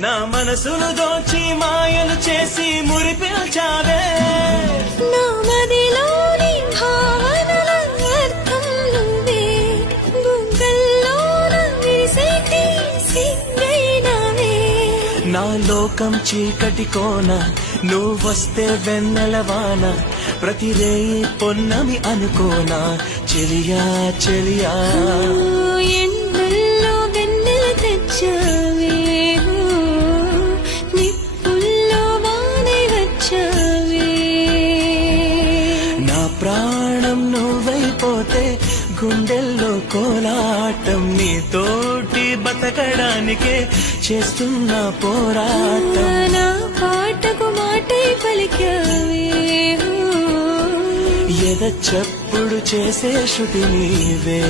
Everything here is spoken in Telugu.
నా మనసును దోచి మాయలు చేసి మురిపిల్చావే నా మదిలోని భావనల అర్థం నువ్వే గుండెల్లోన విరిసేటి సింగైనవే నా లోకం చీకటి కోన నువ్వొస్తే వెన్నెలవాన ప్రతి రేయి పొన్నమి అనుకోనా చెలియా చెలియా ఎండల్లో వెన్నెల తెచ్చావే నిప్పుల్లో వానే వచ్చావే నా ప్రాణం నువ్వైపోతే గుండెల్లో కోలాటం నీతోటి బతకడానికే చేస్తున్న పోరాటం నా పాటకు మాటై పలికావే ఎద చప్పుడు చేసే శృతి నీవే